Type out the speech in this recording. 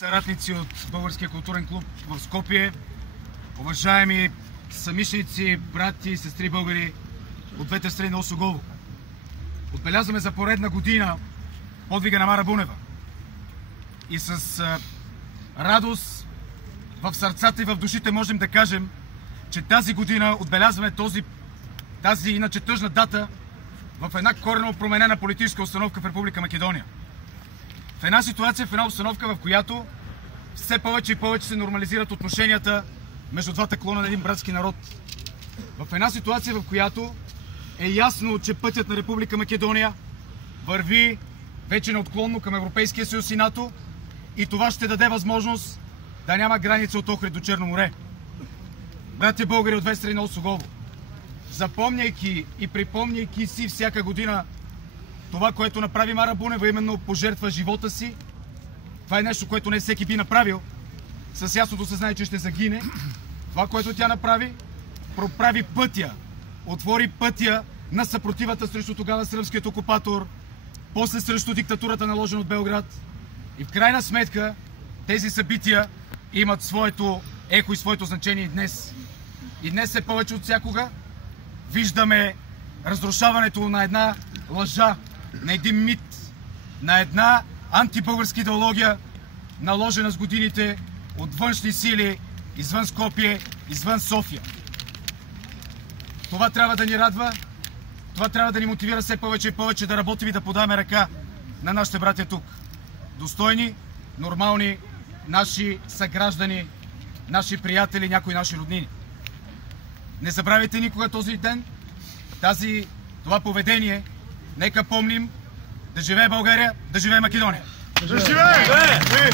Съратници от Българския културен клуб в Скопие, уважаеми съмишленици, брати и сестри българи от двете страни на Осогово. Отбелязваме за поредна година подвига на Мара Бунева. И с радост в сърцата и в душите можем да кажем, че тази година отбелязваме тази иначе тъжна дата в една коренно променена политическа установка в Република Македония. В една ситуация, в една обстановка, в която все повече и повече се нормализират отношенията между двата клона на един братски народ. В една ситуация, в която е ясно, че пътят на Република Македония върви вече неотклонно към Европейския съюз и НАТО и това ще даде възможност да няма граница от Охрид до Черно море. Братя българи от две страни на Осогово, запомняйки и припомняйки си всяка година това, което направи Мара Бунева, именно пожертва живота си. Това е нещо, което не всеки би направил. С ясното съзнание, че ще загине. Това, което тя направи, проправи пътя, отвори пътя на съпротивата срещу тогава сръбският окупатор, после срещу диктатурата, наложена от Белград. И в крайна сметка тези събития имат своето ехо и своето значение и днес. И днес е повече от всякога виждаме разрушаването на една лъжа, на един мит, на една антибългарска идеология, наложена с годините от външни сили извън Скопие, извън София. Това трябва да ни радва, това трябва да ни мотивира все повече и повече да работим и да подаваме ръка на нашите братя тук. Достойни, нормални, наши съграждани, наши приятели, някои наши роднини. Не забравяйте никога този ден, това поведение. Нека помним: да живее България, да живее Македония! Да живее!